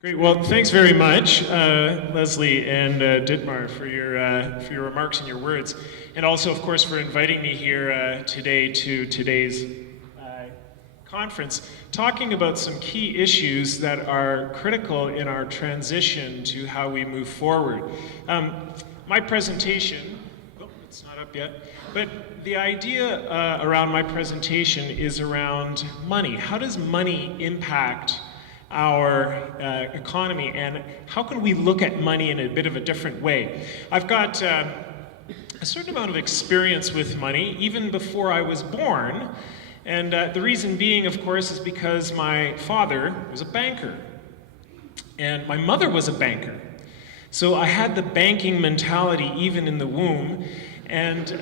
Great. Well, thanks very much, Leslie and Dietmar, for your remarks and your words, and also, of course, for inviting me here today to today's conference, talking about some key issues that are critical in our transition to how we move forward. My presentation, oh, it's not up yet, but the idea around my presentation is around money. How does money impact our economy, and how can we look at money in a bit of a different way? I've got a certain amount of experience with money even before I was born, and the reason being, of course, is because my father was a banker and my mother was a banker. So I had the banking mentality even in the womb, and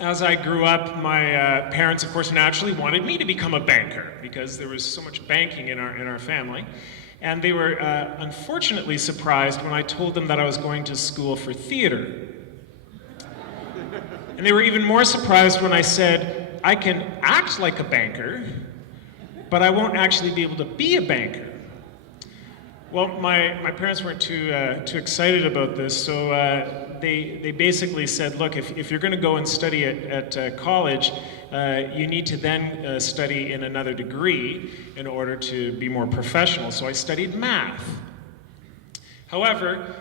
as I grew up, my parents, of course, naturally wanted me to become a banker because there was so much banking in our family. And they were unfortunately surprised when I told them that I was going to school for theater. And they were even more surprised when I said, I can act like a banker, but I won't actually be able to be a banker. Well, my parents weren't too excited about this, so they basically said, look, if you're going to go and study at college, you need to then study in another degree in order to be more professional. So I studied math. However,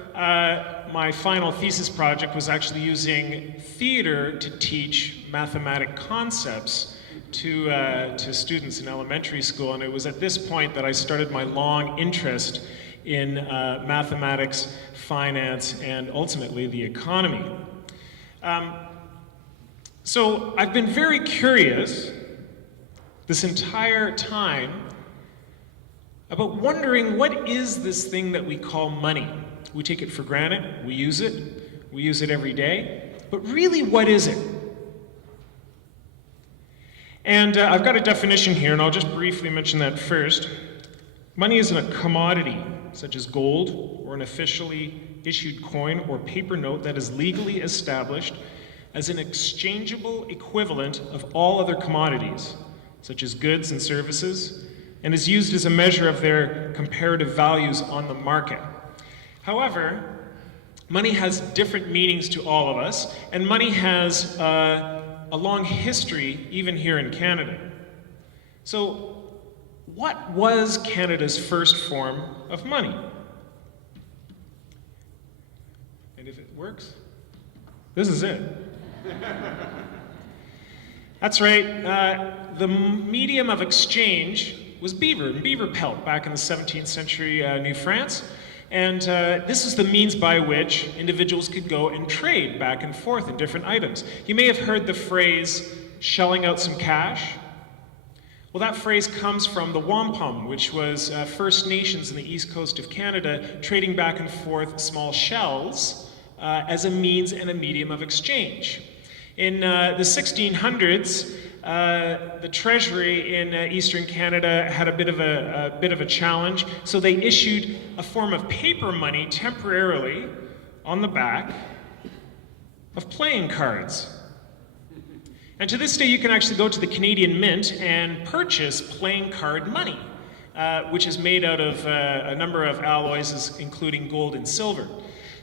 my final thesis project was actually using theater to teach mathematic concepts to students in elementary school, and it was at this point that I started my long interest in mathematics, finance, and ultimately the economy. So I've been very curious this entire time about wondering, what is this thing that we call money? We take it for granted, we use it every day, but really, what is it? And I've got a definition here, and I'll just briefly mention that first. Money isn't a commodity, such as gold, or an officially issued coin or paper note that is legally established as an exchangeable equivalent of all other commodities, such as goods and services, and is used as a measure of their comparative values on the market. However, money has different meanings to all of us, and money has a long history even here in Canada. So, what was Canada's first form of money? And if it works, this is it. That's right. The medium of exchange was beaver and beaver pelt back in the 17th century New France. And this is the means by which individuals could go and trade back and forth in different items. You may have heard the phrase, shelling out some cash. Well, that phrase comes from the wampum, which was First Nations in the east coast of Canada trading back and forth small shells as a means and a medium of exchange. In the 1600s, the Treasury in Eastern Canada had a bit of a challenge, so they issued a form of paper money temporarily on the back of playing cards. And to this day, you can actually go to the Canadian Mint and purchase playing card money, which is made out of a number of alloys, including gold and silver.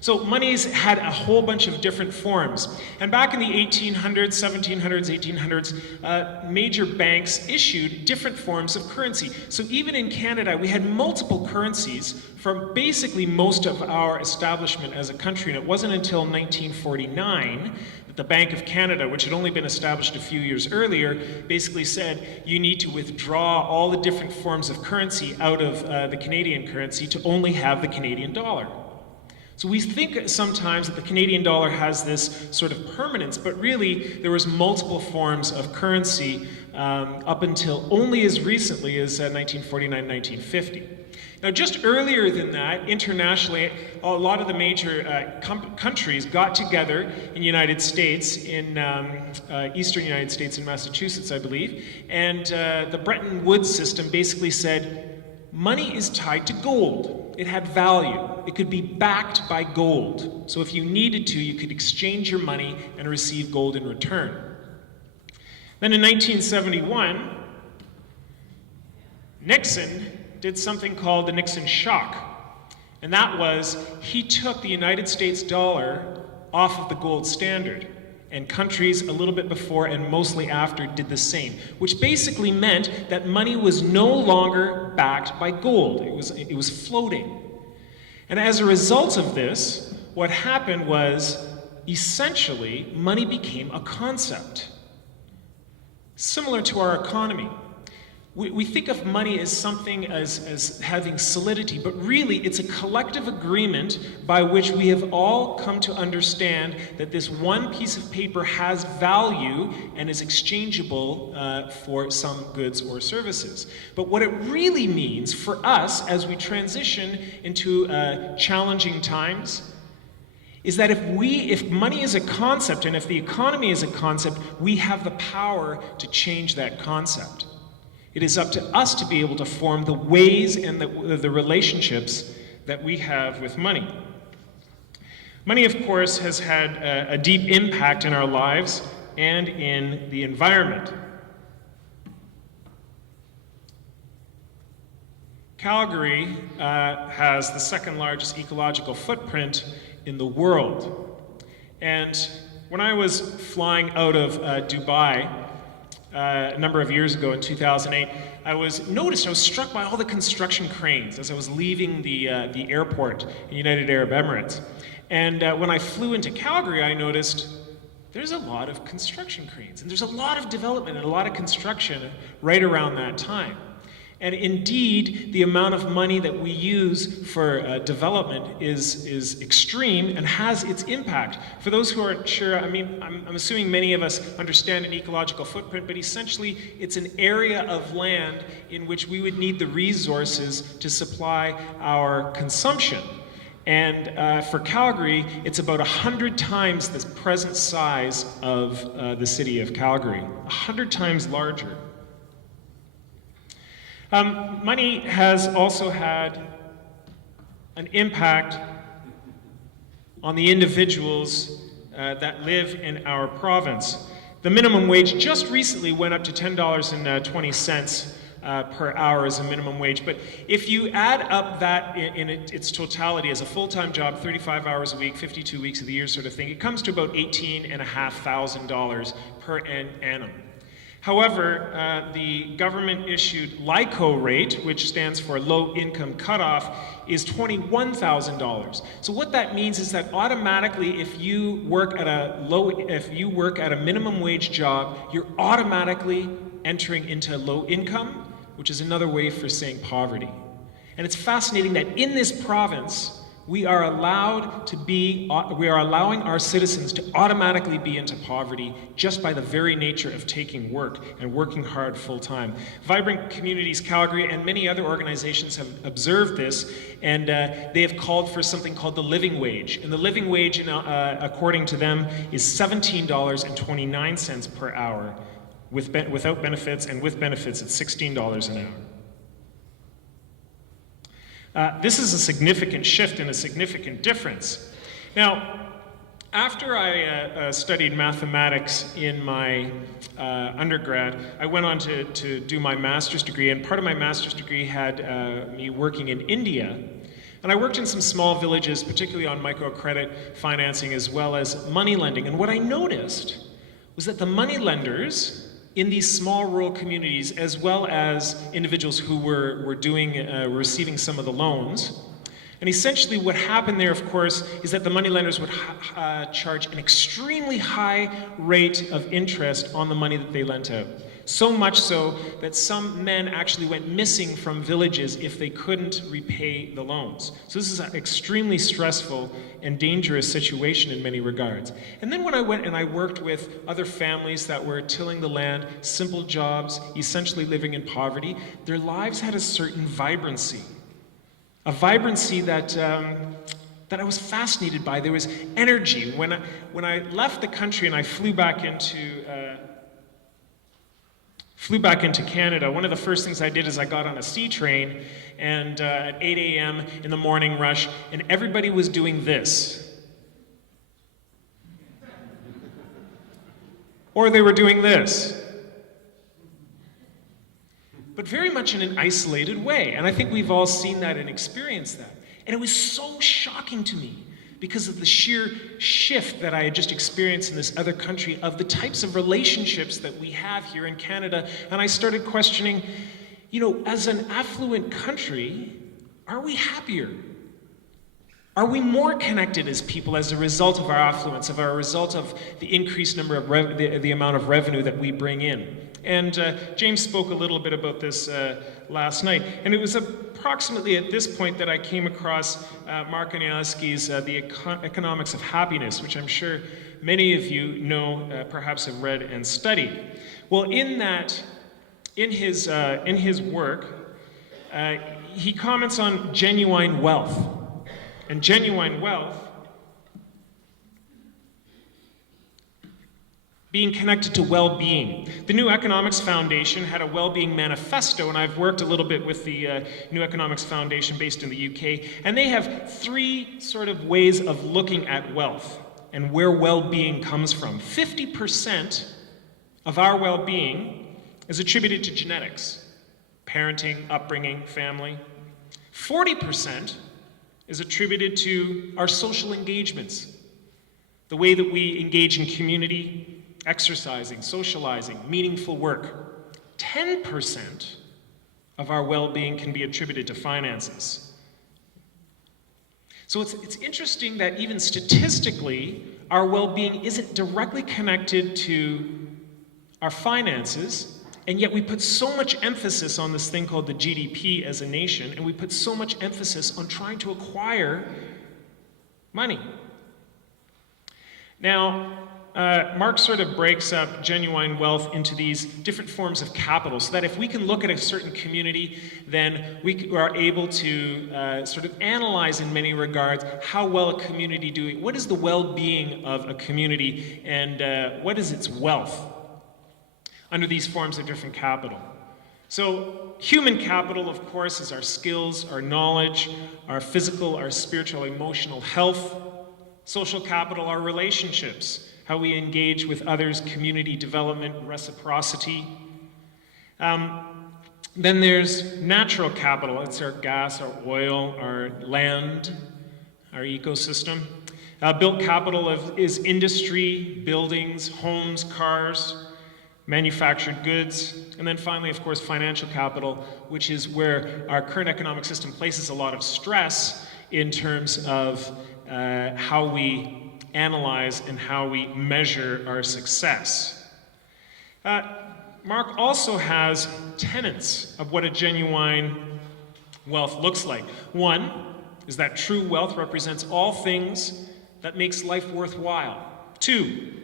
So money's had a whole bunch of different forms. And back in the 1800s, 1700s, 1800s, major banks issued different forms of currency. So even in Canada, we had multiple currencies for basically most of our establishment as a country. And it wasn't until 1949 that the Bank of Canada, which had only been established a few years earlier, basically said you need to withdraw all the different forms of currency out of the Canadian currency to only have the Canadian dollar. So we think sometimes that the Canadian dollar has this sort of permanence, but really there was multiple forms of currency up until only as recently as 1949, 1950. Now, just earlier than that, internationally, a lot of the major countries got together in the United States, in eastern United States and Massachusetts, I believe, and the Bretton Woods system basically said, money is tied to gold. It had value. It could be backed by gold. So if you needed to, you could exchange your money and receive gold in return. Then in 1971, Nixon did something called the Nixon shock. And that was, he took the United States dollar off of the gold standard. And countries a little bit before and mostly after did the same, which basically meant that money was no longer backed by gold. It was floating. And as a result of this, what happened was, essentially, money became a concept. Similar to our economy. We think of money as something as having solidity, but really it's a collective agreement by which we have all come to understand that this one piece of paper has value and is exchangeable for some goods or services. But what it really means for us as we transition into challenging times is that if money is a concept and if the economy is a concept, we have the power to change that concept. It is up to us to be able to form the ways and the relationships that we have with money. Money, of course, has had a deep impact in our lives and in the environment. Calgary has the second largest ecological footprint in the world. And when I was flying out of Dubai, a number of years ago in 2008, I was struck by all the construction cranes as I was leaving the airport in United Arab Emirates. And when I flew into Calgary, I noticed there's a lot of construction cranes, and there's a lot of development and a lot of construction right around that time. And indeed, the amount of money that we use for development is extreme and has its impact. For those who aren't sure, I mean, I'm assuming many of us understand an ecological footprint, but essentially it's an area of land in which we would need the resources to supply our consumption. And for Calgary, it's about 100 times the present size of the city of Calgary, 100 times larger. Money has also had an impact on the individuals that live in our province. The minimum wage just recently went up to $10.20 per hour as a minimum wage, but if you add up that in its totality as a full-time job, 35 hours a week, 52 weeks of the year sort of thing, it comes to about $18,500 per annum. However, the government-issued LICO rate, which stands for Low Income Cutoff, is $21,000. So what that means is that automatically, if you work at a minimum wage job, you're automatically entering into low income, which is another way for saying poverty. And it's fascinating that in this province, we are allowing our citizens to automatically be into poverty just by the very nature of taking work and working hard full time. Vibrant Communities Calgary and many other organizations have observed this, and they have called for something called the living wage. And the living wage, according to them, is $17.29 per hour without benefits, and with benefits it's $16 an hour. This is a significant shift and a significant difference. Now, after I studied mathematics in my undergrad, I went on to do my master's degree, and part of my master's degree had me working in India. And I worked in some small villages, particularly on microcredit financing as well as money lending. And what I noticed was that the money lenders in these small rural communities, as well as individuals who were receiving some of the loans. And essentially what happened there, of course, is that the money lenders would charge an extremely high rate of interest on the money that they lent out. So much so that some men actually went missing from villages if they couldn't repay the loans. So this is an extremely stressful and dangerous situation in many regards. And then when I went and I worked with other families that were tilling the land, simple jobs, essentially living in poverty, their lives had a certain vibrancy. A vibrancy that I was fascinated by. There was energy. When I left the country and I flew back into Canada, one of the first things I did is I got on a C train and at 8 a.m. in the morning rush, and everybody was doing this. Or they were doing this. But but very much in an isolated way. And I think we've all seen that and experienced that. And it was so shocking to me because of the sheer shift that I had just experienced in this other country of the types of relationships that we have here in Canada. And I started questioning, as an affluent country, are we happier? Are we more connected as people as a result of our affluence, of our result of the increased number of the amount of revenue that we bring in? And James spoke a little bit about this last night, and it was approximately at this point that I came across Mark Anielewski's The Economics of Happiness, which I'm sure many of you know, perhaps have read and studied. Well, in his work, he comments on genuine wealth. And genuine wealth being connected to well-being. The New Economics Foundation had a well-being manifesto, and I've worked a little bit with the New Economics Foundation based in the UK, and they have 3 sort of ways of looking at wealth and where well-being comes from. 50% of our well-being is attributed to genetics, parenting, upbringing, family. 40% is attributed to our social engagements, the way that we engage in community, exercising, socializing, meaningful work. 10% of our well-being can be attributed to finances. So it's interesting that even statistically, our well-being isn't directly connected to our finances, and yet we put so much emphasis on this thing called the GDP as a nation, and we put so much emphasis on trying to acquire money. Now, Mark sort of breaks up genuine wealth into these different forms of capital, so that if we can look at a certain community, then we are able to sort of analyze in many regards how well a community doing, what is the well-being of a community, and what is its wealth under these forms of different capital. So human capital, of course, is our skills, our knowledge, our physical, our spiritual, emotional health. Social capital, our relationships, how we engage with others, community development, reciprocity. Then there's natural capital. It's our gas, our oil, our land, our ecosystem. Built capital is industry, buildings, homes, cars, manufactured goods, and then finally, of course, financial capital, which is where our current economic system places a lot of stress in terms of how we analyze and how we measure our success. Mark also has tenets of what a genuine wealth looks like. One is that true wealth represents all things that makes life worthwhile. 2,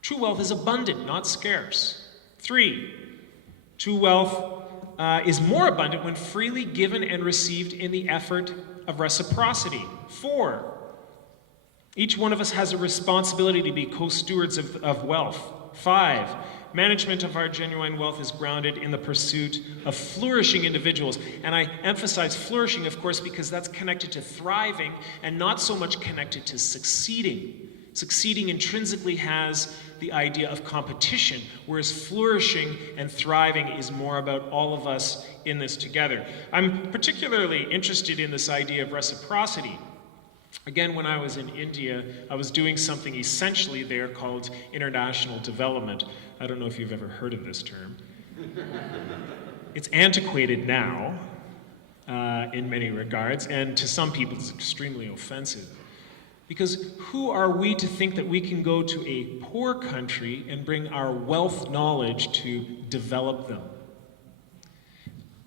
true wealth is abundant, not scarce. 3, true wealth is more abundant when freely given and received in the effort of reciprocity. 4, each one of us has a responsibility to be co-stewards of wealth. 5, management of our genuine wealth is grounded in the pursuit of flourishing individuals. And I emphasize flourishing, of course, because that's connected to thriving and not so much connected to succeeding. Succeeding intrinsically has the idea of competition, whereas flourishing and thriving is more about all of us in this together. I'm particularly interested in this idea of reciprocity. Again, when I was in India, I was doing something essentially there called international development. I don't know if you've ever heard of this term. It's antiquated now in many regards, and to some people it's extremely offensive. Because who are we to think that we can go to a poor country and bring our wealth knowledge to develop them?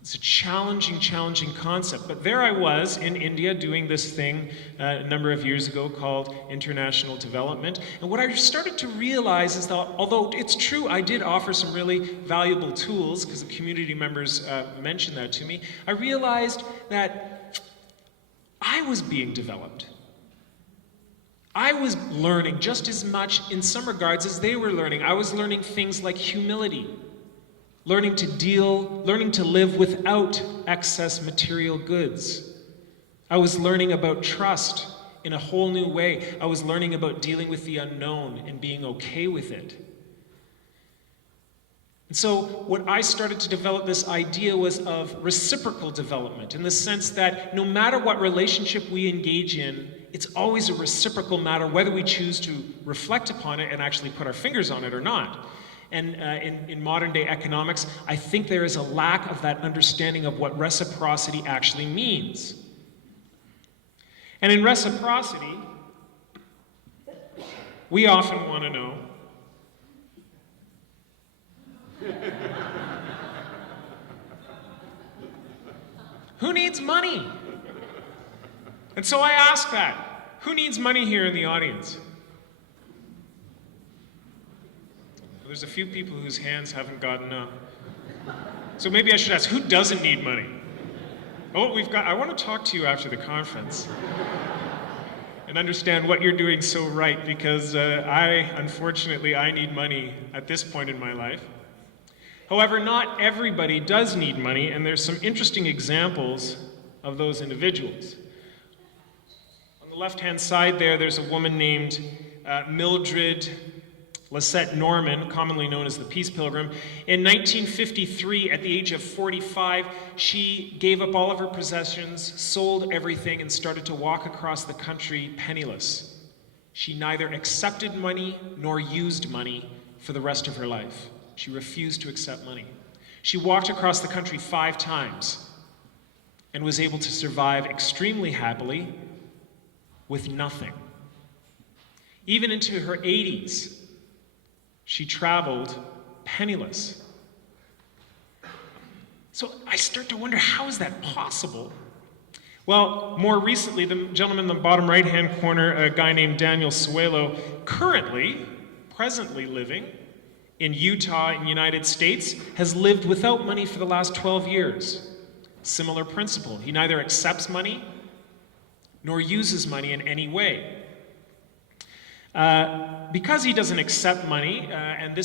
It's a challenging concept. But there I was in India doing this thing a number of years ago called international development. And what I started to realize is that although it's true I did offer some really valuable tools, because the community members mentioned that to me, I realized that I was being developed. I was learning just as much in some regards as they were learning. I was learning things like humility, learning to live without excess material goods. I was learning about trust in a whole new way. I was learning about dealing with the unknown and being okay with it. And so what I started to develop this idea was of reciprocal development, in the sense that no matter what relationship we engage in, it's always a reciprocal matter whether we choose to reflect upon it and actually put our fingers on it or not. And in modern day economics, I think there is a lack of that understanding of what reciprocity actually means. And in reciprocity, we often want to know, who needs money? And so I ask that. Who needs money here in the audience? Well, there's a few people whose hands haven't gotten up. So maybe I should ask, who doesn't need money? Oh, I want to talk to you after the conference and understand what you're doing so right, because unfortunately, I need money at this point in my life. However, not everybody does need money, and there's some interesting examples of those individuals. On the left-hand side there's a woman named Mildred Lisette Norman, commonly known as the Peace Pilgrim. In 1953, at the age of 45, she gave up all of her possessions, sold everything, and started to walk across the country penniless. She neither accepted money nor used money for the rest of her life. She refused to accept money. She walked across the country 5 times and was able to survive extremely happily with nothing. Even into her 80s, she traveled penniless. So I start to wonder, how is that possible? Well, more recently, the gentleman in the bottom right-hand corner, a guy named Daniel Suelo, presently living in Utah in the United States, has lived without money for the last 12 years. Similar principle. He neither accepts money nor uses money in any way. Because he doesn't accept money, and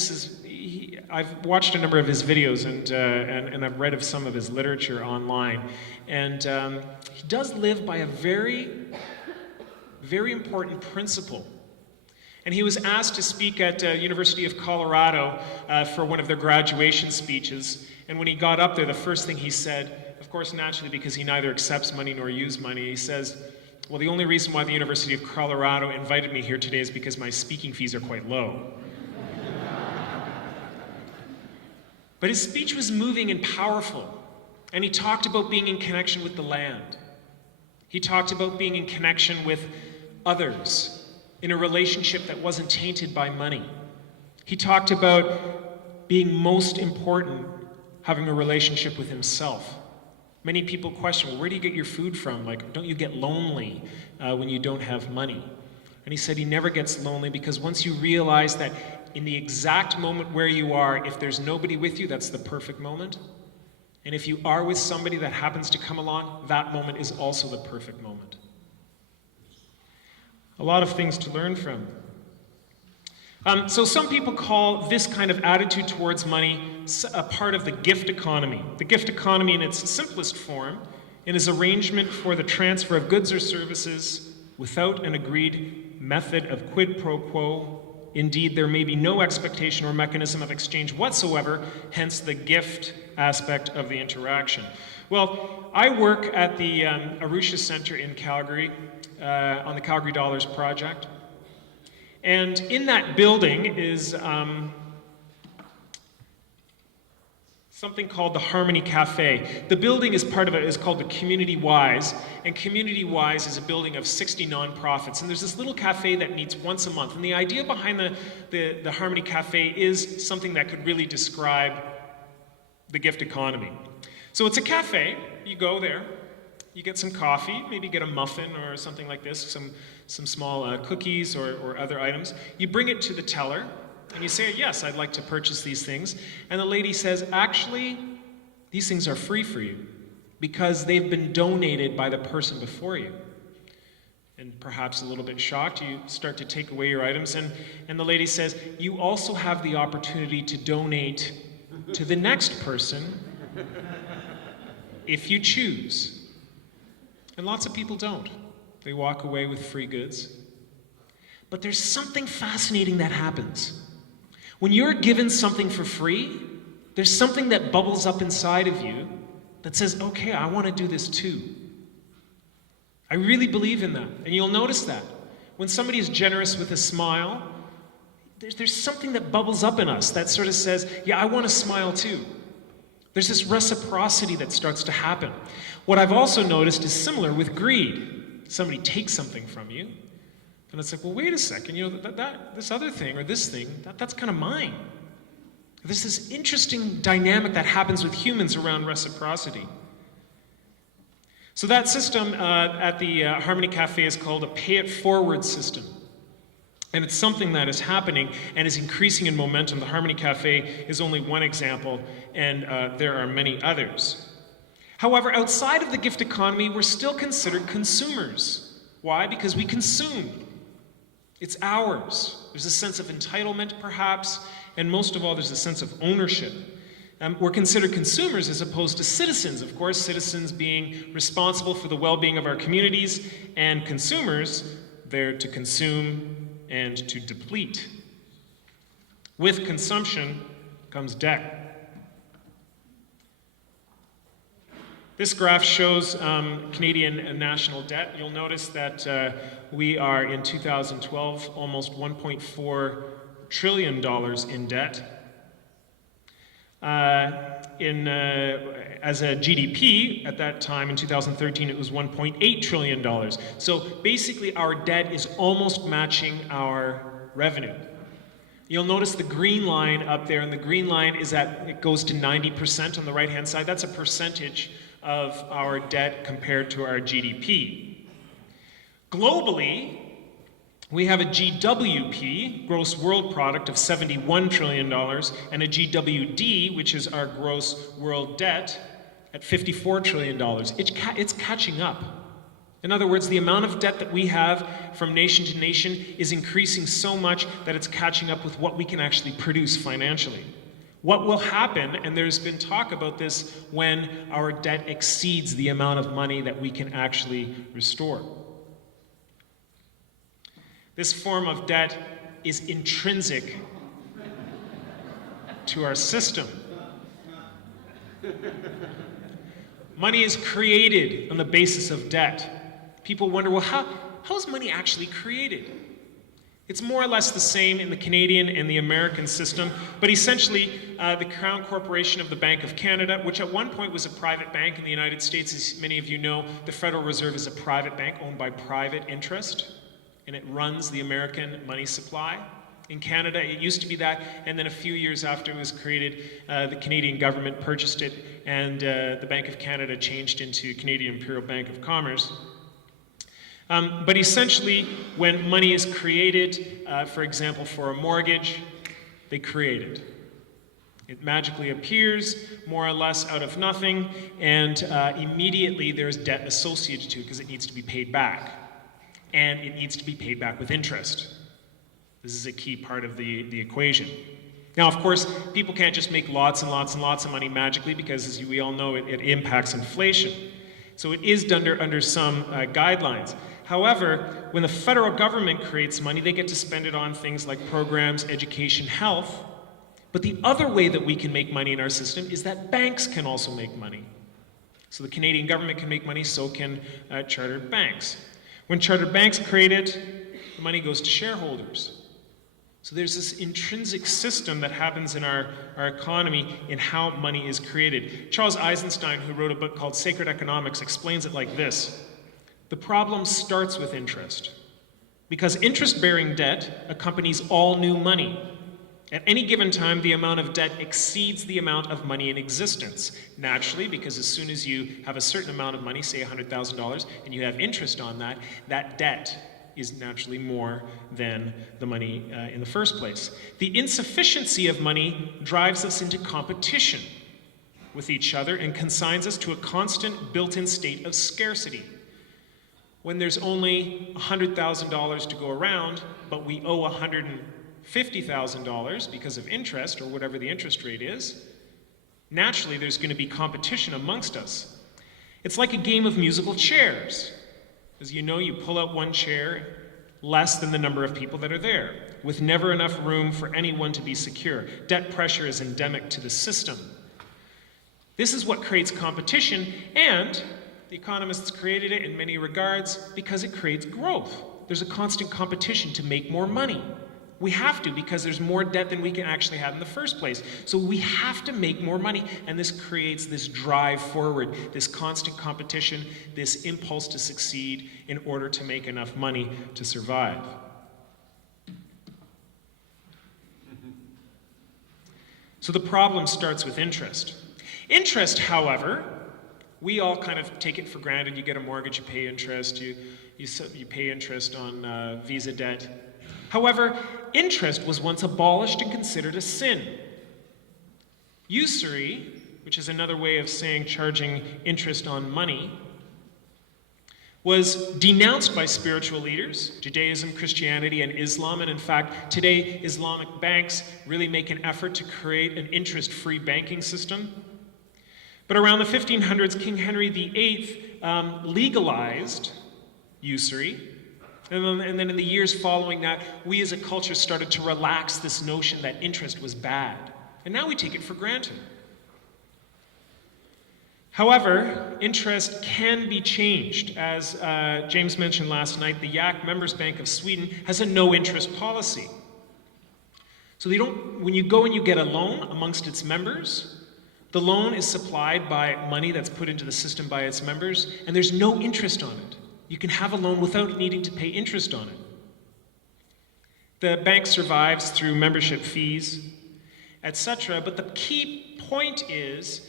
I've watched a number of his videos and I've read of some of his literature online, and he does live by a very, very important principle. And he was asked to speak at University of Colorado for one of their graduation speeches. And when he got up there, the first thing he said, of course, naturally, because he neither accepts money nor uses money, he says, well, the only reason why the University of Colorado invited me here today is because my speaking fees are quite low. But his speech was moving and powerful. And he talked about being in connection with the land. He talked about being in connection with others, in a relationship that wasn't tainted by money. He talked about being most important, having a relationship with himself. Many people question, well, where do you get your food from? Like, don't you get lonely when you don't have money? And he said he never gets lonely, because once you realize that in the exact moment where you are, if there's nobody with you, that's the perfect moment. And if you are with somebody that happens to come along, that moment is also the perfect moment. A lot of things to learn from. So some people call this kind of attitude towards money a part of the gift economy. The gift economy in its simplest form is arrangement for the transfer of goods or services without an agreed method of quid pro quo. Indeed, there may be no expectation or mechanism of exchange whatsoever, hence the gift aspect of the interaction. Well, I work at the Arusha Center in Calgary, on the Calgary Dollars Project. And in that building is something called the Harmony Cafe. The building is part of it is called the Community Wise, and Community Wise is a building of 60 nonprofits. And there's this little cafe that meets once a month. And the idea behind the Harmony Cafe is something that could really describe the gift economy. So it's a cafe. You go there. You get some coffee, maybe get a muffin or something like this, some small cookies or other items. You bring it to the teller, and you say, yes, I'd like to purchase these things. And the lady says, actually, these things are free for you because they've been donated by the person before you. And perhaps a little bit shocked, you start to take away your items, and the lady says, you also have the opportunity to donate to the next person if you choose. And lots of people don't. They walk away with free goods. But there's something fascinating that happens. When you're given something for free, There's something that bubbles up inside of you that says, okay, I want to do this too. I really believe in that. And you'll notice that. When somebody is generous with a smile, there's something that bubbles up in us that sort of says, yeah, I want to smile too. There's this reciprocity that starts to happen. What I've also noticed is similar with greed. Somebody takes something from you, and it's like, well, wait a second, this other thing or this thing, that's kind of mine. There's this interesting dynamic that happens with humans around reciprocity. So that system at the Harmony Cafe is called a pay-it-forward system. And it's something that is happening and is increasing in momentum. The Harmony Cafe is only one example, and there are many others. However, outside of the gift economy, we're still considered consumers. Why? Because we consume. It's ours. There's a sense of entitlement, perhaps, and most of all, there's a sense of ownership. We're considered consumers as opposed to citizens. Of course, citizens being responsible for the well-being of our communities, and consumers there to consume and to deplete. With consumption comes debt. This graph shows Canadian national debt. You'll notice that we are in 2012 almost $1.4 trillion in debt. As a GDP at that time in 2013, it was $1.8 trillion. So basically our debt is almost matching our revenue. You'll notice the green line up there, and the green line is that it goes to 90% on the right-hand side. That's a percentage of our debt compared to our GDP. Globally, we have a GWP, gross world product, of $71 trillion, and a GWD, which is our gross world debt, at $54 trillion. It's catching up. In other words, the amount of debt that we have from nation to nation is increasing so much that it's catching up with what we can actually produce financially. What will happen, and there's been talk about this, when our debt exceeds the amount of money that we can actually restore. This form of debt is intrinsic to our system. Money is created on the basis of debt. People wonder, well, how is money actually created? It's more or less the same in the Canadian and the American system, but essentially the Crown Corporation of the Bank of Canada, which at one point was a private bank in the United States, as many of you know, the Federal Reserve is a private bank owned by private interest, and it runs the American money supply. In Canada, it used to be that, and then a few years after it was created, the Canadian government purchased it, and the Bank of Canada changed into Canadian Imperial Bank of Commerce. But essentially, when money is created, for example, for a mortgage, they create it. It magically appears, more or less out of nothing, and immediately there's debt associated to it because it needs to be paid back. And it needs to be paid back with interest. This is a key part of the equation. Now, of course, people can't just make lots and lots and lots of money magically because, as we all know, it impacts inflation. So it is done under some guidelines. However, when the federal government creates money, they get to spend it on things like programs, education, health. But the other way that we can make money in our system is that banks can also make money. So the Canadian government can make money, so can chartered banks. When chartered banks create it, the money goes to shareholders. So there's this intrinsic system that happens in our economy in how money is created. Charles Eisenstein, who wrote a book called Sacred Economics, explains it like this. The problem starts with interest, because interest-bearing debt accompanies all new money. At any given time, the amount of debt exceeds the amount of money in existence. Naturally, because as soon as you have a certain amount of money, say $100,000, and you have interest on that, that debt is naturally more than the money in the first place. The insufficiency of money drives us into competition with each other and consigns us to a constant built-in state of scarcity. When there's only $100,000 to go around, but we owe $150,000 because of interest, or whatever the interest rate is, naturally there's going to be competition amongst us. It's like a game of musical chairs. As you know, you pull out one chair, less than the number of people that are there, with never enough room for anyone to be secure. Debt pressure is endemic to the system. This is what creates competition, and the economists created it in many regards because it creates growth. There's a constant competition to make more money. We have to, because there's more debt than we can actually have in the first place. So we have to make more money, and this creates this drive forward, this constant competition, this impulse to succeed in order to make enough money to survive. So the problem starts with interest. Interest, however, we all kind of take it for granted. You get a mortgage, you pay interest, you pay interest on visa debt. However, interest was once abolished and considered a sin. Usury, which is another way of saying charging interest on money, was denounced by spiritual leaders, Judaism, Christianity, and Islam. And in fact, today, Islamic banks really make an effort to create an interest-free banking system. But around the 1500s, King Henry VIII legalized usury. And then in the years following that, we as a culture started to relax this notion that interest was bad. And now we take it for granted. However, interest can be changed. As James mentioned last night, the YAC Members Bank of Sweden has a no-interest policy. So when you go and you get a loan amongst its members, the loan is supplied by money that's put into the system by its members, and there's no interest on it. You can have a loan without needing to pay interest on it. The bank survives through membership fees, etc. But the key point is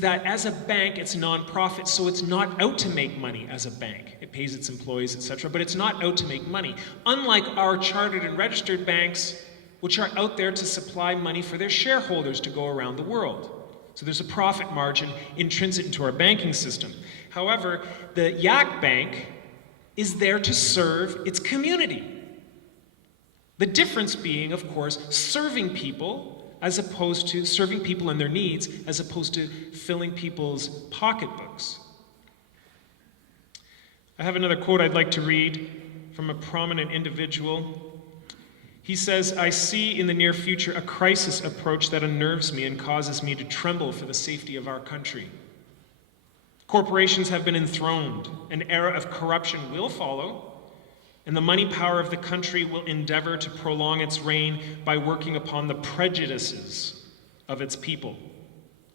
that as a bank, it's non-profit, so it's not out to make money as a bank. It pays its employees, etc., but it's not out to make money. Unlike our chartered and registered banks, which are out there to supply money for their shareholders to go around the world. So there's a profit margin intrinsic into our banking system. However, the YAC Bank is there to serve its community. The difference being, of course, serving people as opposed to serving people and their needs, as opposed to filling people's pocketbooks. I have another quote I'd like to read from a prominent individual. He says, "I see in the near future a crisis approach that unnerves me and causes me to tremble for the safety of our country. Corporations have been enthroned. An era of corruption will follow, and the money power of the country will endeavor to prolong its reign by working upon the prejudices of its people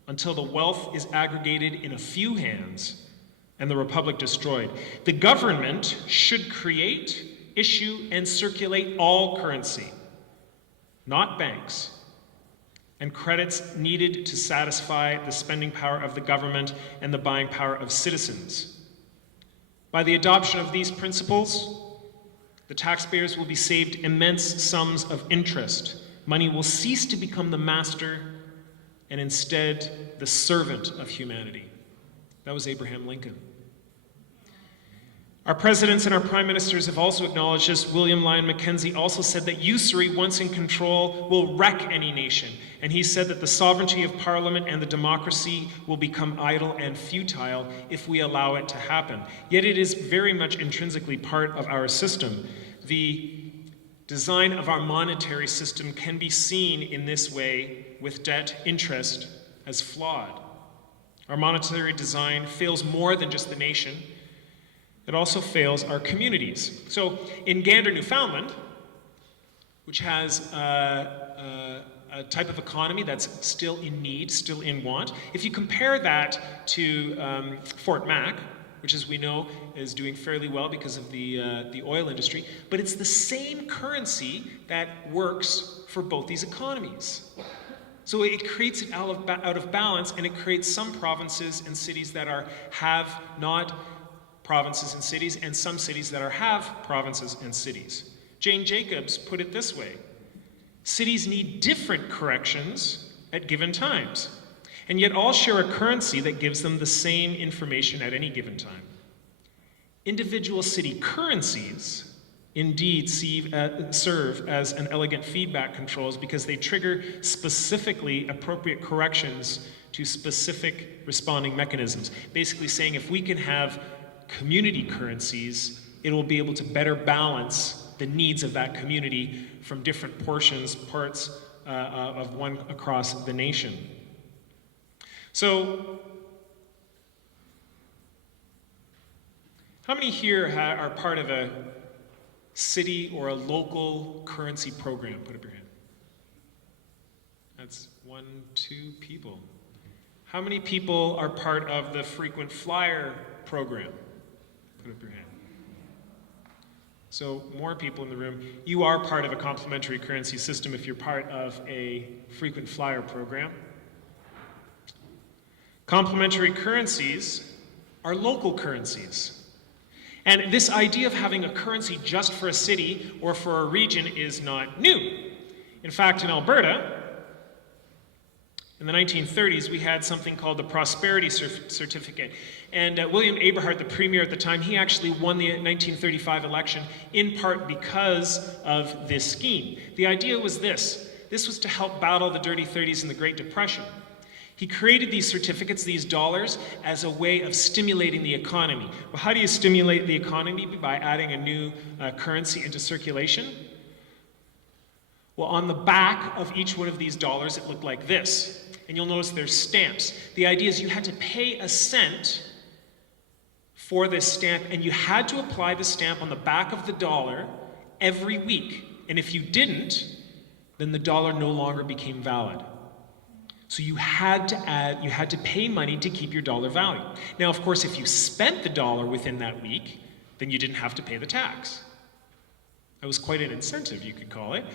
until the wealth is aggregated in a few hands and the republic destroyed. The government should create, issue, and circulate all currency, not banks, and credits needed to satisfy the spending power of the government and the buying power of citizens. By the adoption of these principles, the taxpayers will be saved immense sums of interest. Money will cease to become the master and instead the servant of humanity." That was Abraham Lincoln. Our presidents and our prime ministers have also acknowledged this. William Lyon Mackenzie also said that usury, once in control, will wreck any nation. And he said that the sovereignty of Parliament and the democracy will become idle and futile if we allow it to happen. Yet it is very much intrinsically part of our system. The design of our monetary system can be seen in this way, with debt interest as flawed. Our monetary design fails more than just the nation. It also fails our communities. So in Gander, Newfoundland, which has a type of economy that's still in need, still in want, if you compare that to Fort Mac, which, as we know, is doing fairly well because of the oil industry, but it's the same currency that works for both these economies. So it creates it out of balance, and it creates some provinces and cities that are have not provinces and cities, and some cities that are have provinces and cities. Jane Jacobs put it this way: cities need different corrections at given times, and yet all share a currency that gives them the same information at any given time. Individual city currencies indeed serve as an elegant feedback controls because they trigger specifically appropriate corrections to specific responding mechanisms. Basically saying if we can have community currencies, it will be able to better balance the needs of that community from different parts of one across the nation. So, how many here are part of a city or a local currency program? Put up your hand. That's 1, 2 people. How many people are part of the frequent flyer program? Put up your hand. So more people in the room. You are part of a complementary currency system if you're part of a frequent flyer program. Complementary currencies are local currencies. And this idea of having a currency just for a city or for a region is not new. In fact, in Alberta, in the 1930s, we had something called the Prosperity Certificate. And William Aberhart, the premier at the time, he actually won the 1935 election in part because of this scheme. The idea was this. This was to help battle the dirty 30s and the Great Depression. He created these certificates, these dollars, as a way of stimulating the economy. Well, how do you stimulate the economy? By adding a new currency into circulation? Well, on the back of each one of these dollars, it looked like this. And you'll notice there's stamps. The idea is you had to pay a cent for this stamp, and you had to apply the stamp on the back of the dollar every week. And if you didn't, then the dollar no longer became valid. So you had to pay money to keep your dollar value. Now, of course, if you spent the dollar within that week, then you didn't have to pay the tax. That was quite an incentive, you could call it,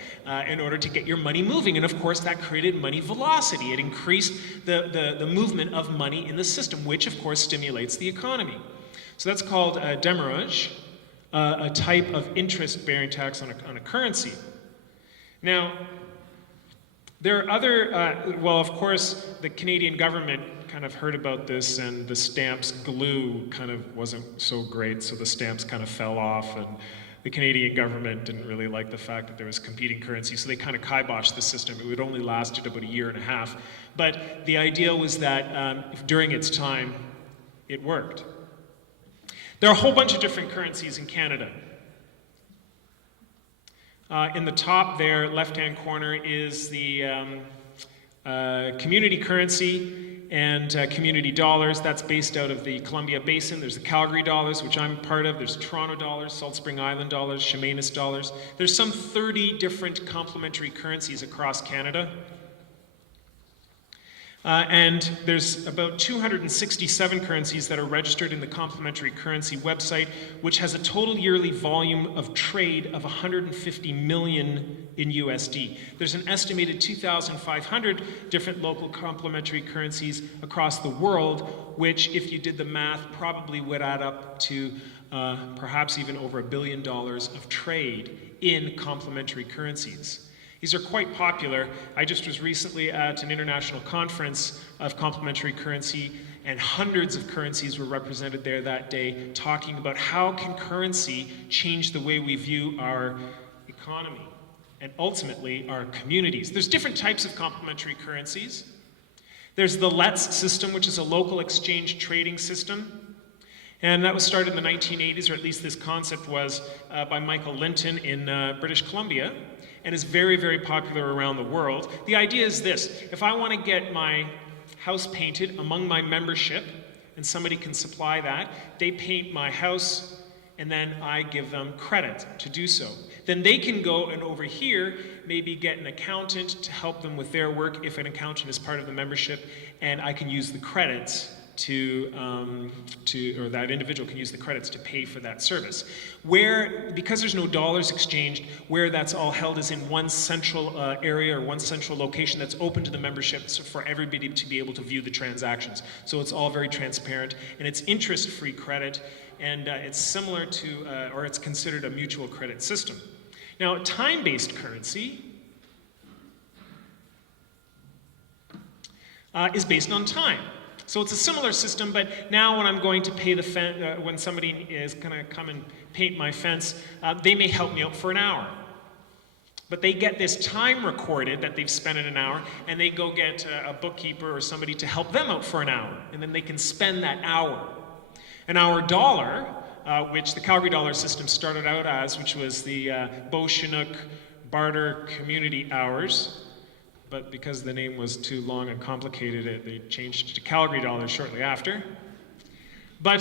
in order to get your money moving. And of course, that created money velocity. It increased the movement of money in the system, which of course stimulates the economy. So that's called demurrage, a type of interest-bearing tax on a currency. Now, there are other, well, of course, the Canadian government kind of heard about this, and the stamps glue kind of wasn't so great, so the stamps kind of fell off, and the Canadian government didn't really like the fact that there was competing currency, so they kind of kiboshed the system. It would only lasted about 1.5 years. But the idea was that during its time, it worked. There are a whole bunch of different currencies in Canada. In the top there, left-hand corner, is the community currency and community dollars. That's based out of the Columbia Basin. There's the Calgary dollars, which I'm part of. There's Toronto dollars, Salt Spring Island dollars, Chemainus dollars. There's some 30 different complementary currencies across Canada. And there's about 267 currencies that are registered in the complementary currency website, which has a total yearly volume of trade of 150 million in USD. There's an estimated 2,500 different local complementary currencies across the world, which, if you did the math, probably would add up to perhaps even over $1 billion of trade in complementary currencies. These are quite popular. I just was recently at an international conference of complementary currency, and hundreds of currencies were represented there that day, talking about how can currency change the way we view our economy and ultimately our communities. There's different types of complementary currencies. There's the LETS system, which is a local exchange trading system. And that was started in the 1980s, or at least this concept was, by Michael Linton in British Columbia, and is very, very popular around the world. The idea is this: if I want to get my house painted among my membership, and somebody can supply that, they paint my house, and then I give them credit to do so. Then they can go and over here, maybe get an accountant to help them with their work if an accountant is part of the membership, and I can use the credits or that individual can use the credits to pay for that service. Because there's no dollars exchanged, where that's all held is in one central area or one central location that's open to the membership for everybody to be able to view the transactions. So it's all very transparent, and it's interest-free credit, and it's similar to, or it's considered a mutual credit system. Now, time-based currency is based on time. So it's a similar system, but now when I'm going to pay the fence, when somebody is going to come and paint my fence, they may help me out for an hour. But they get this time recorded that they've spent in an hour, and they go get a bookkeeper or somebody to help them out for an hour, and then they can spend that hour. And our dollar which the Calgary dollar system started out as, which was the Beau-Chinook barter community hours. But because the name was too long and complicated, they changed it to Calgary dollars shortly after. But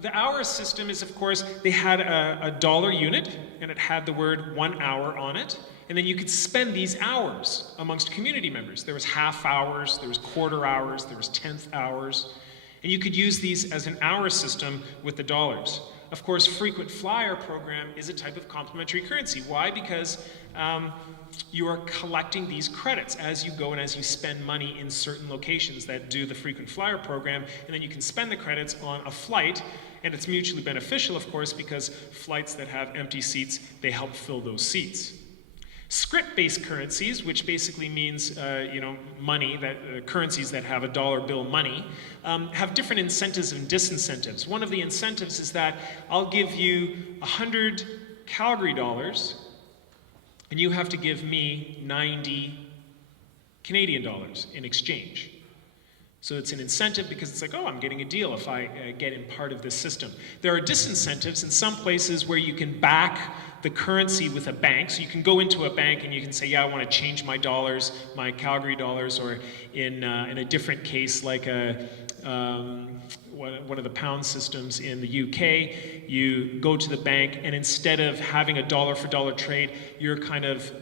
the hour system is, of course, they had a dollar unit, and it had the word 1 hour on it. And then you could spend these hours amongst community members. There was half hours, there was quarter hours, there was tenth hours. And you could use these as an hour system with the dollars. Of course, frequent flyer program is a type of complementary currency. Why? Because you are collecting these credits as you go and as you spend money in certain locations that do the frequent flyer program, and then you can spend the credits on a flight, and it's mutually beneficial, of course, because flights that have empty seats, they help fill those seats. Script-based currencies, which basically means money, currencies that have a dollar bill money, have different incentives and disincentives. One of the incentives is that I'll give you 100 Calgary dollars, and you have to give me 90 Canadian dollars in exchange. So it's an incentive because it's like, oh, I'm getting a deal if I get in part of this system. There are disincentives in some places where you can back the currency with a bank. So you can go into a bank and you can say, yeah, I want to change my dollars, my Calgary dollars, or in a different case like one of the pound systems in the UK, you go to the bank and instead of having a dollar for dollar trade, you're kind of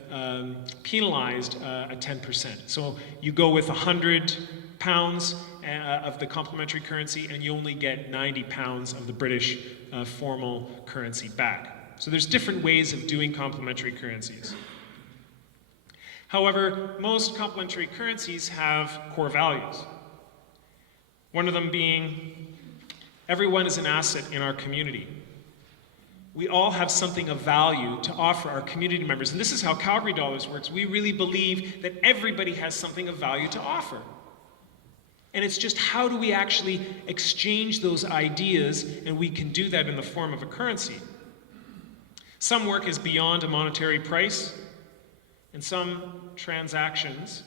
penalized at 10%. So you go with 100 pounds of the complementary currency and you only get 90 pounds of the British formal currency back. So there's different ways of doing complementary currencies. However, most complementary currencies have core values. One of them being, everyone is an asset in our community. We all have something of value to offer our community members. And this is how Calgary Dollars works. We really believe that everybody has something of value to offer. And it's just how do we actually exchange those ideas, and we can do that in the form of a currency. Some work is beyond a monetary price, and some transactions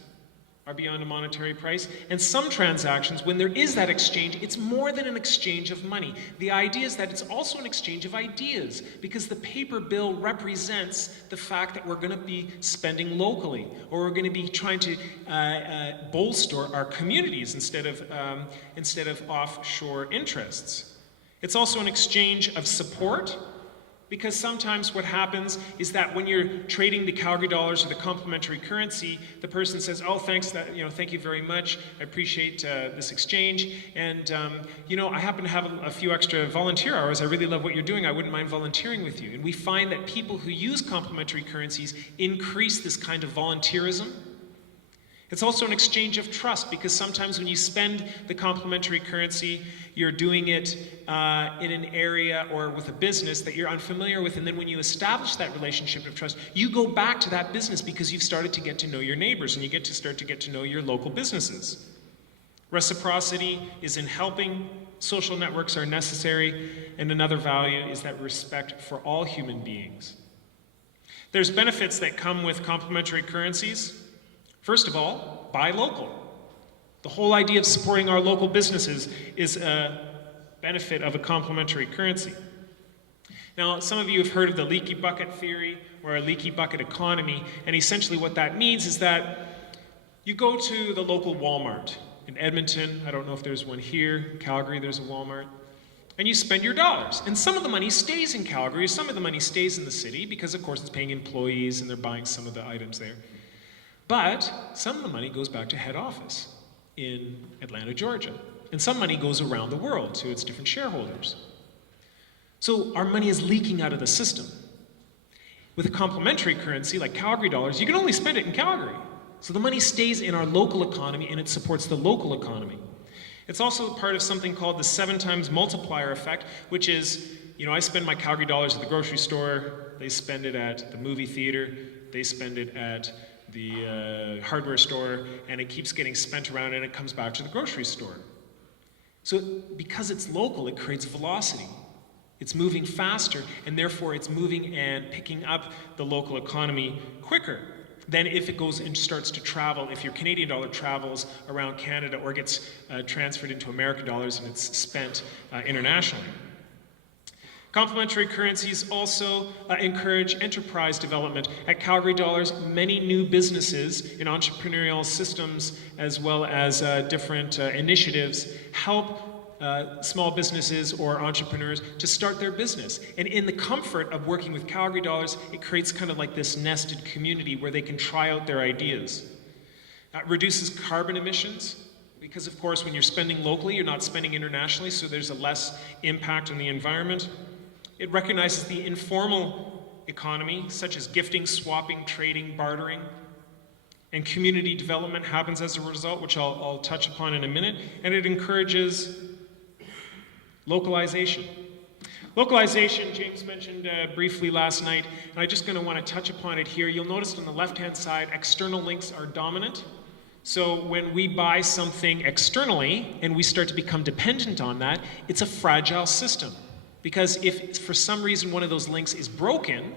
are beyond a monetary price. And some transactions, when there is that exchange, it's more than an exchange of money. The idea is that it's also an exchange of ideas, because the paper bill represents the fact that we're going to be spending locally, or we're going to be trying to bolster our communities instead of offshore interests. It's also an exchange of support, because sometimes what happens is that when you're trading the Calgary dollars or the complementary currency, the person says, oh, thanks, thank you very much, I appreciate this exchange, and I happen to have a few extra volunteer hours, I really love what you're doing, I wouldn't mind volunteering with you. And we find that people who use complementary currencies increase this kind of volunteerism. It's also an exchange of trust, because sometimes when you spend the complementary currency, you're doing it in an area or with a business that you're unfamiliar with, and then when you establish that relationship of trust, you go back to that business because you've started to get to know your neighbors, and you start to get to know your local businesses. Reciprocity is in helping. Social networks are necessary, and another value is that respect for all human beings. There's benefits that come with complementary currencies. First of all, buy local. The whole idea of supporting our local businesses is a benefit of a complementary currency. Now, some of you have heard of the leaky bucket theory or a leaky bucket economy, and essentially what that means is that you go to the local Walmart in Edmonton. I don't know if there's one here. In Calgary, there's a Walmart. And you spend your dollars. And some of the money stays in Calgary, some of the money stays in the city, because of course it's paying employees and they're buying some of the items there. But some of the money goes back to head office in Atlanta, Georgia. And some money goes around the world to its different shareholders. So our money is leaking out of the system. With a complementary currency like Calgary dollars, you can only spend it in Calgary. So the money stays in our local economy and it supports the local economy. It's also part of something called the 7 times multiplier effect, which is, I spend my Calgary dollars at the grocery store, they spend it at the movie theater, they spend it at the hardware store, and it keeps getting spent around and it comes back to the grocery store. So because it's local, it creates velocity. It's moving faster, and therefore it's moving and picking up the local economy quicker than if it goes and starts to travel, if your Canadian dollar travels around Canada or gets transferred into American dollars and it's spent internationally. Complementary currencies also encourage enterprise development. At Calgary Dollars, many new businesses in entrepreneurial systems as well as different initiatives help small businesses or entrepreneurs to start their business. And in the comfort of working with Calgary Dollars, it creates kind of like this nested community where they can try out their ideas. It reduces carbon emissions because, of course, when you're spending locally, you're not spending internationally, so there's a less impact on the environment. It recognizes the informal economy, such as gifting, swapping, trading, bartering, and community development happens as a result, which I'll touch upon in a minute. And it encourages localization. Localization, James mentioned briefly last night, and I'm just going to want to touch upon it here. You'll notice on the left-hand side, external links are dominant. So when we buy something externally and we start to become dependent on that, it's a fragile system. Because if for some reason one of those links is broken,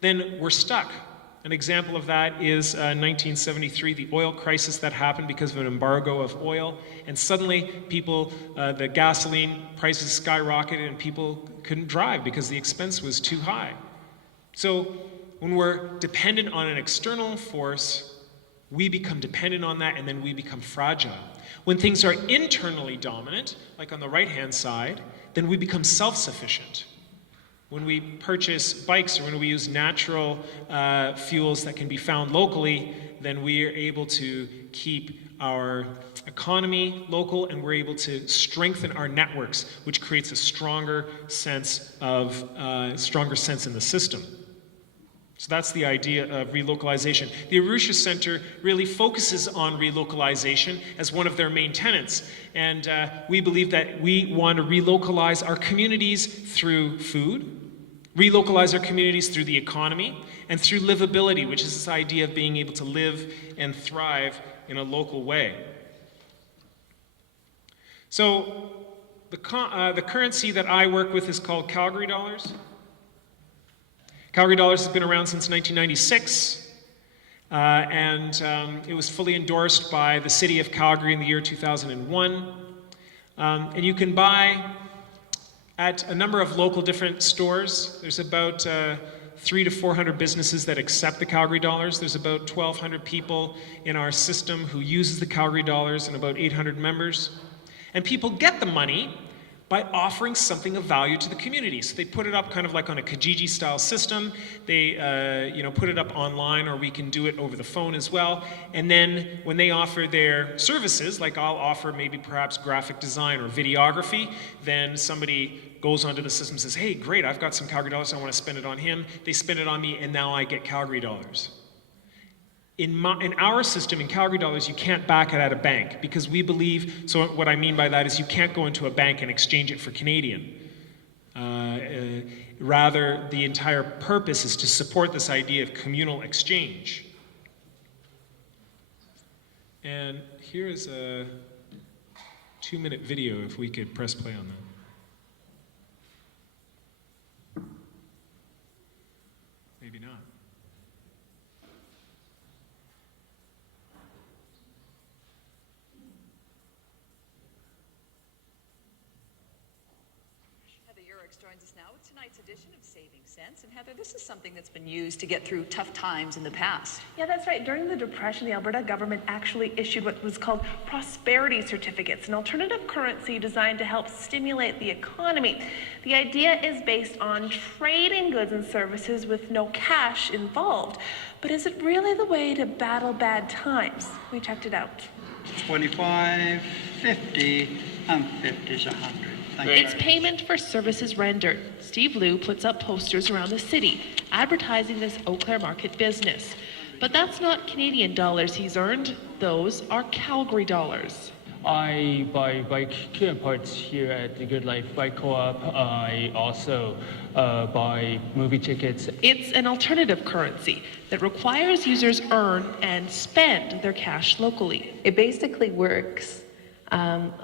then we're stuck. An example of that is 1973, the oil crisis that happened because of an embargo of oil. And suddenly the gasoline prices skyrocketed and people couldn't drive because the expense was too high. So when we're dependent on an external force, we become dependent on that and then we become fragile. When things are internally dominant, like on the right-hand side, then we become self-sufficient. When we purchase bikes or when we use natural fuels that can be found locally, then we are able to keep our economy local and we're able to strengthen our networks, which creates a stronger sense in the system. So that's the idea of relocalization. The Arusha Center really focuses on relocalization as one of their main tenets. And we believe that we want to relocalize our communities through food, relocalize our communities through the economy, and through livability, which is this idea of being able to live and thrive in a local way. So the currency that I work with is called Calgary Dollars. Calgary Dollars has been around since 1996, and it was fully endorsed by the City of Calgary in the year 2001. And you can buy at a number of local different stores. There's about 300 to 400 businesses that accept the Calgary Dollars. There's about 1,200 people in our system who uses the Calgary Dollars and about 800 members. And people get the money by offering something of value to the community. So they put it up kind of like on a Kijiji style system. They put it up online, or we can do it over the phone as well. And then when they offer their services, like I'll offer maybe perhaps graphic design or videography, then somebody goes onto the system and says, hey, great, I've got some Calgary Dollars, I want to spend it on him. They spend it on me, and now I get Calgary Dollars. In our system, in Calgary Dollars, you can't back it at a bank because we believe, so what I mean by that is you can't go into a bank and exchange it for Canadian. Rather, the entire purpose is to support this idea of communal exchange. And here is a 2-minute video, if we could press play on that. Maybe not. Joins us now with tonight's edition of Saving Sense. And Heather, this is something that's been used to get through tough times in the past. Yeah, that's right. During the Depression, the Alberta government actually issued what was called prosperity certificates, an alternative currency designed to help stimulate the economy. The idea is based on trading goods and services with no cash involved. But is it really the way to battle bad times? We checked it out. 25, 50, and 50's 100. It's payment for services rendered. Steve Liu puts up posters around the city, advertising this Eau Claire Market business. But that's not Canadian dollars he's earned. Those are Calgary dollars. I buy bike care parts here at the Good Life Bike Co-op. I also buy movie tickets. It's an alternative currency that requires users earn and spend their cash locally. It basically works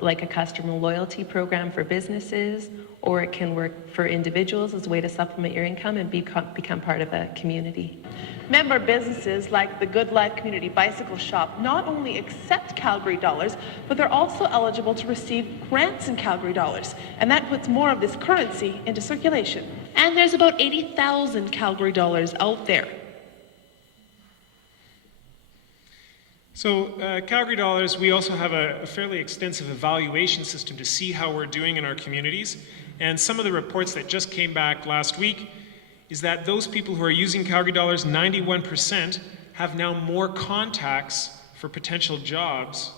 like a customer loyalty program for businesses, or it can work for individuals as a way to supplement your income and become part of a community. Member businesses like the Good Life Community Bicycle Shop not only accept Calgary dollars, but they're also eligible to receive grants in Calgary dollars, and that puts more of this currency into circulation. And there's about 80,000 Calgary dollars out there. So Calgary dollars, we also have a fairly extensive evaluation system to see how we're doing in our communities. And some of the reports that just came back last week is that those people who are using Calgary dollars, 91%, have now more contacts for potential jobs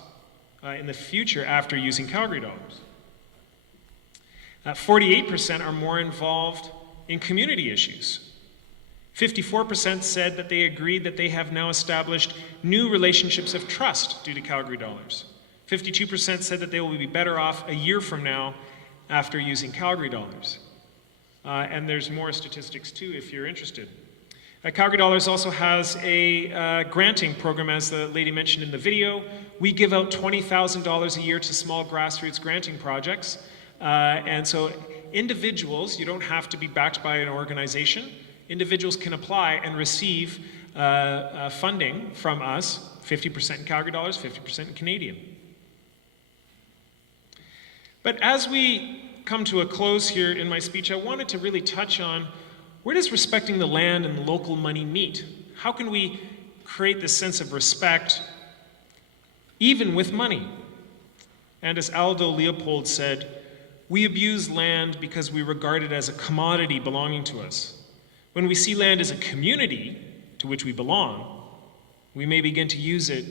in the future after using Calgary dollars. 48% are more involved in community issues. 54% said that they agreed that they have now established new relationships of trust due to Calgary dollars. 52% said that they will be better off a year from now after using Calgary dollars. And there's more statistics too if you're interested. Calgary dollars also has a granting program, as the lady mentioned in the video. We give out $20,000 a year to small grassroots granting projects. And so individuals, you don't have to be backed by an organization. Individuals can apply and receive funding from us, 50% in Calgary dollars, 50% in Canadian. But as we come to a close here in my speech, I wanted to really touch on where does respecting the land and the local money meet? How can we create this sense of respect even with money? And as Aldo Leopold said, we abuse land because we regard it as a commodity belonging to us. When we see land as a community to which we belong, we may begin to use it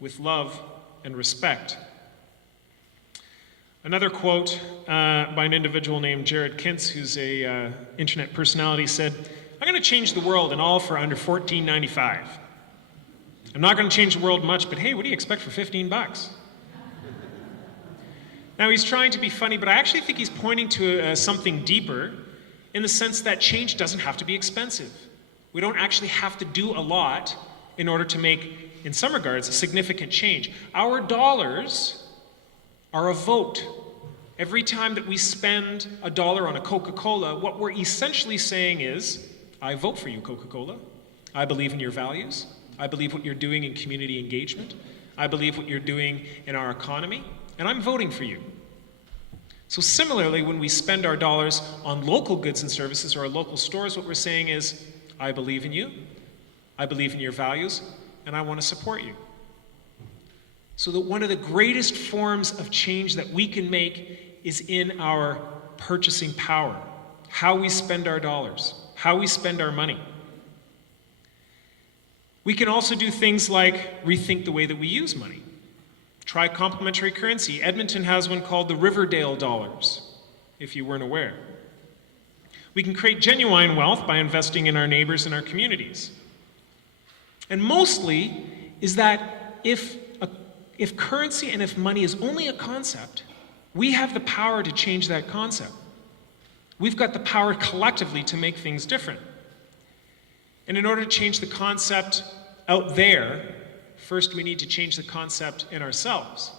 with love and respect. Another quote by an individual named Jared Kintz, who's a internet personality, said, "I'm going to change the world and all for under $14.95. I'm not going to change the world much, but hey, what do you expect for 15 bucks?" Now he's trying to be funny, but I actually think he's pointing to something deeper, in the sense that change doesn't have to be expensive. We don't actually have to do a lot in order to make, in some regards, a significant change. Our dollars are a vote. Every time that we spend a dollar on a Coca-Cola, what we're essentially saying is, I vote for you, Coca-Cola. I believe in your values. I believe what you're doing in community engagement. I believe what you're doing in our economy, and I'm voting for you. So similarly, when we spend our dollars on local goods and services or our local stores, what we're saying is, I believe in you, I believe in your values, and I want to support you. So that one of the greatest forms of change that we can make is in our purchasing power, how we spend our dollars, how we spend our money. We can also do things like rethink the way that we use money. Try complementary currency. Edmonton has one called the Riverdale dollars, if you weren't aware. We can create genuine wealth by investing in our neighbors and our communities. And mostly is that if currency and if money is only a concept, we have the power to change that concept. We've got the power collectively to make things different. And in order to change the concept out there, first we need to change the concept in ourselves.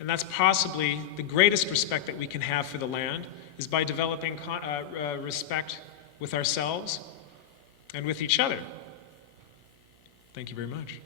And that's possibly the greatest respect that we can have for the land, is by developing respect with ourselves and with each other. Thank you very much.